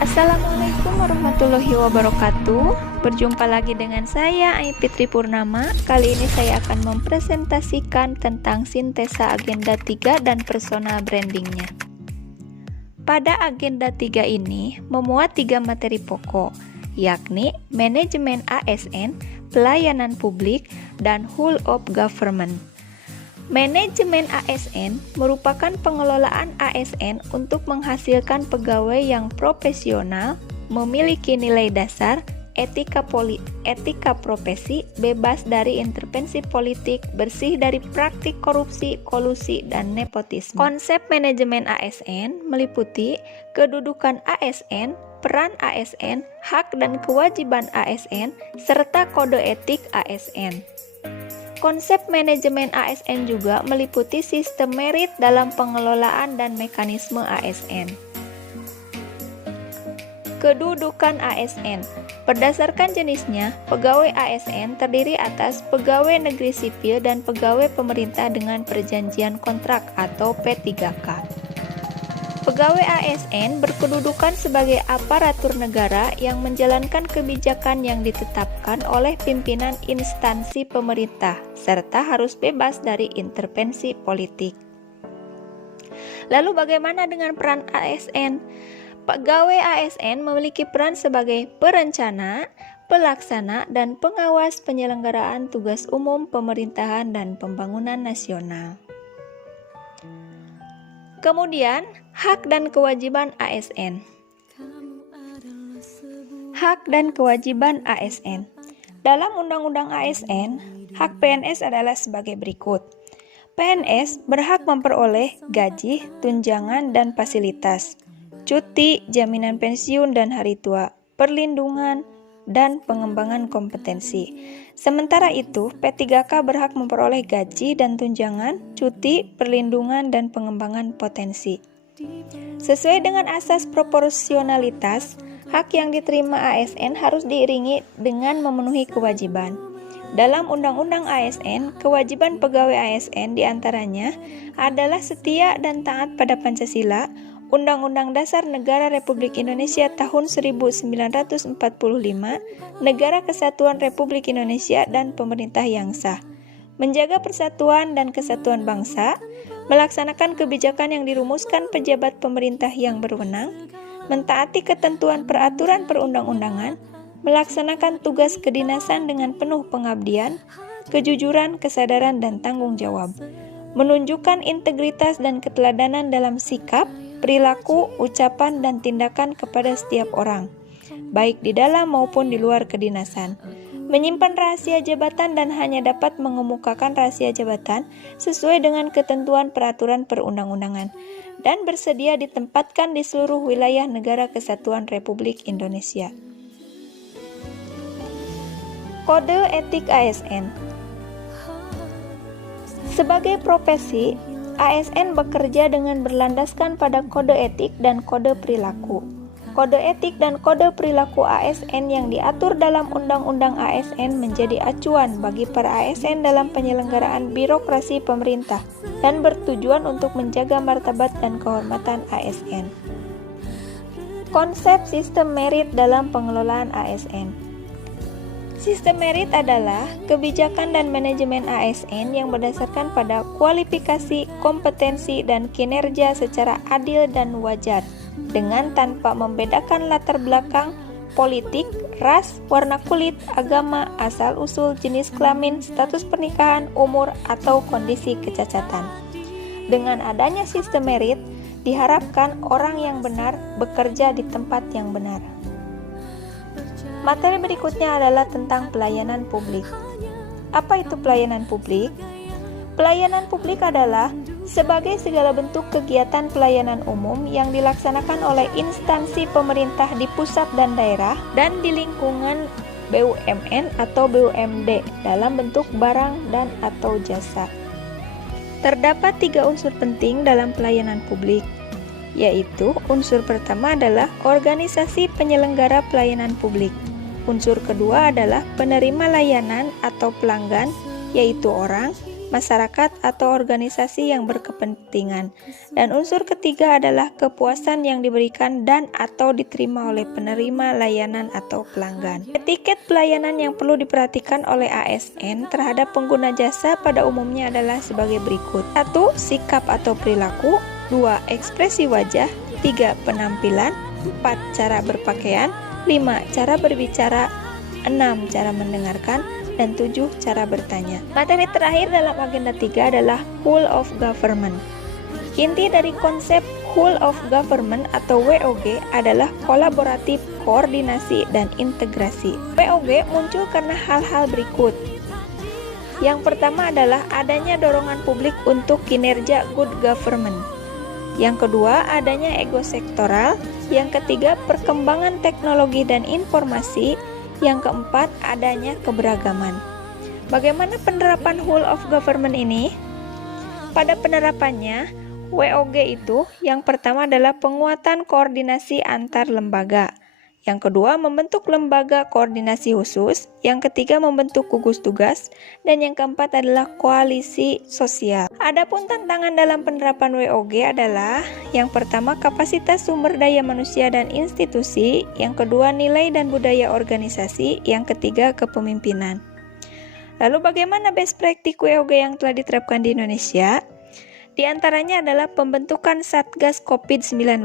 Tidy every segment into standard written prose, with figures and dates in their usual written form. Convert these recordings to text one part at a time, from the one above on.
Assalamualaikum warahmatullahi wabarakatuh. Berjumpa lagi dengan saya, Ai Fitri Purnama. Kali ini saya akan mempresentasikan tentang sintesa agenda 3 dan persona brandingnya. Pada agenda 3 ini memuat 3 materi pokok, yakni manajemen ASN, pelayanan publik, dan whole of government. Manajemen ASN merupakan pengelolaan ASN untuk menghasilkan pegawai yang profesional, memiliki nilai dasar, etika profesi, bebas dari intervensi politik, bersih dari praktik korupsi, kolusi, dan nepotisme. Konsep manajemen ASN meliputi kedudukan ASN, peran ASN, hak dan kewajiban ASN, serta kode etik ASN. Konsep manajemen ASN juga meliputi sistem merit dalam pengelolaan dan mekanisme ASN. Kedudukan ASN. Berdasarkan jenisnya, pegawai ASN terdiri atas pegawai negeri sipil dan pegawai pemerintah dengan perjanjian kontrak atau P3K. Pegawai ASN berkedudukan sebagai aparatur negara yang menjalankan kebijakan yang ditetapkan oleh pimpinan instansi pemerintah, serta harus bebas dari intervensi politik. Lalu bagaimana dengan peran ASN? Pegawai ASN memiliki peran sebagai perencana, pelaksana, dan pengawas penyelenggaraan tugas umum pemerintahan dan pembangunan nasional. Kemudian, hak dan kewajiban ASN. Hak dan kewajiban ASN. Dalam Undang-Undang ASN, hak PNS adalah sebagai berikut. PNS berhak memperoleh gaji, tunjangan, dan fasilitas, cuti, jaminan pensiun dan hari tua, perlindungan, dan pengembangan kompetensi. Sementara itu, P3K berhak memperoleh gaji dan tunjangan, cuti, perlindungan, dan pengembangan potensi. Sesuai dengan asas proporsionalitas, hak yang diterima ASN harus diiringi dengan memenuhi kewajiban. Dalam Undang-Undang ASN, kewajiban pegawai ASN diantaranya adalah setia dan taat pada Pancasila, Undang-Undang Dasar Negara Republik Indonesia tahun 1945, Negara Kesatuan Republik Indonesia, dan pemerintah yang sah, menjaga persatuan dan kesatuan bangsa, melaksanakan kebijakan yang dirumuskan pejabat pemerintah yang berwenang, mentaati ketentuan peraturan perundang-undangan, melaksanakan tugas kedinasan dengan penuh pengabdian, kejujuran, kesadaran, dan tanggung jawab, menunjukkan integritas dan keteladanan dalam sikap, perilaku, ucapan, dan tindakan kepada setiap orang, baik di dalam maupun di luar kedinasan, menyimpan rahasia jabatan dan hanya dapat mengemukakan rahasia jabatan sesuai dengan ketentuan peraturan perundang-undangan, dan bersedia ditempatkan di seluruh wilayah Negara Kesatuan Republik Indonesia. Kode etik ASN. Sebagai profesi, ASN bekerja dengan berlandaskan pada kode etik dan kode perilaku. Kode etik dan kode perilaku ASN yang diatur dalam Undang-Undang ASN menjadi acuan bagi para ASN dalam penyelenggaraan birokrasi pemerintah dan bertujuan untuk menjaga martabat dan kehormatan ASN. Konsep sistem merit dalam pengelolaan ASN. Sistem merit adalah kebijakan dan manajemen ASN yang berdasarkan pada kualifikasi, kompetensi, dan kinerja secara adil dan wajar, dengan tanpa membedakan latar belakang, politik, ras, warna kulit, agama, asal-usul, jenis kelamin, status pernikahan, umur, atau kondisi kecacatan. Dengan adanya sistem merit, diharapkan orang yang benar bekerja di tempat yang benar. Materi berikutnya adalah tentang pelayanan publik. Apa itu pelayanan publik? Pelayanan publik adalah sebagai segala bentuk kegiatan pelayanan umum yang dilaksanakan oleh instansi pemerintah di pusat dan daerah dan di lingkungan BUMN atau BUMD dalam bentuk barang dan atau jasa. Terdapat 3 unsur penting dalam pelayanan publik, yaitu unsur pertama adalah organisasi penyelenggara pelayanan publik. Unsur kedua adalah penerima layanan atau pelanggan, yaitu orang. masyarakat, atau organisasi yang berkepentingan. Dan unsur ketiga adalah kepuasan yang diberikan dan atau diterima oleh penerima layanan atau pelanggan. Etiket pelayanan yang perlu diperhatikan oleh ASN terhadap pengguna jasa pada umumnya adalah sebagai berikut. 1. Sikap atau perilaku. 2. Ekspresi wajah. 3. Penampilan. 4. Cara berpakaian. 5. Cara berbicara. 6. Cara mendengarkan. Dan 7. Cara bertanya. Materi terakhir dalam agenda 3 adalah Whole of Government. Inti dari konsep Whole of Government atau WOG adalah kolaboratif, koordinasi, dan integrasi. WOG muncul karena hal-hal berikut. Yang pertama adalah adanya dorongan publik untuk kinerja good government. Yang kedua, adanya ego sektoral. Yang ketiga, perkembangan teknologi dan informasi. Yang keempat, adanya keberagaman. Bagaimana penerapan Whole of Government ini? Pada penerapannya, WOG itu yang pertama adalah penguatan koordinasi antar lembaga. Yang kedua, membentuk lembaga koordinasi khusus. Yang ketiga, membentuk gugus tugas. Dan yang keempat adalah koalisi sosial. Adapun tantangan dalam penerapan WOG adalah yang pertama, kapasitas sumber daya manusia dan institusi. Yang kedua, nilai dan budaya organisasi. Yang ketiga, kepemimpinan. Lalu bagaimana best practice WOG yang telah diterapkan di Indonesia? Di antaranya adalah pembentukan Satgas COVID-19.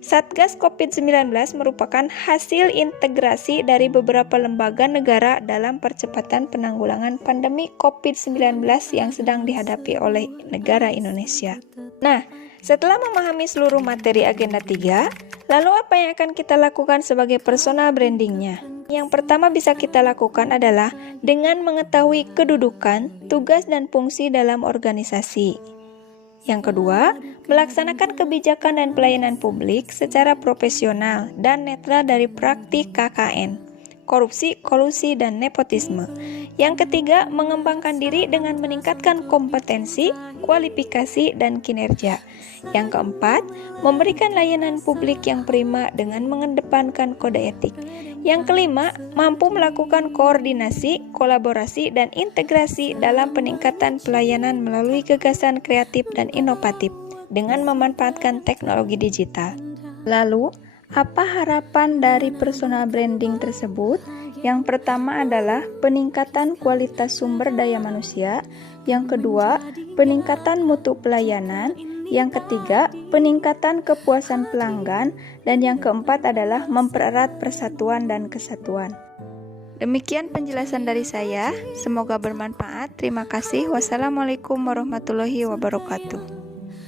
Satgas COVID-19 merupakan hasil integrasi dari beberapa lembaga negara dalam percepatan penanggulangan pandemi COVID-19 yang sedang dihadapi oleh negara Indonesia. Nah, setelah memahami seluruh materi agenda 3, lalu apa yang akan kita lakukan sebagai personal brandingnya? Yang pertama bisa kita lakukan adalah dengan mengetahui kedudukan, tugas, dan fungsi dalam organisasi. Yang kedua, melaksanakan kebijakan dan pelayanan publik secara profesional dan netral dari praktik KKN, korupsi, kolusi, dan nepotisme. Yang ketiga, mengembangkan diri dengan meningkatkan kompetensi, kualifikasi, dan kinerja. Yang keempat, memberikan layanan publik yang prima dengan mengedepankan kode etik. Yang kelima, mampu melakukan koordinasi, kolaborasi, dan integrasi dalam peningkatan pelayanan melalui gagasan kreatif dan inovatif dengan memanfaatkan teknologi digital. Lalu, apa harapan dari personal branding tersebut? Yang pertama adalah peningkatan kualitas sumber daya manusia. Yang kedua, peningkatan mutu pelayanan. Yang ketiga, peningkatan kepuasan pelanggan. Dan yang keempat adalah mempererat persatuan dan kesatuan. Demikian penjelasan dari saya. Semoga bermanfaat. Terima kasih. Wassalamualaikum warahmatullahi wabarakatuh.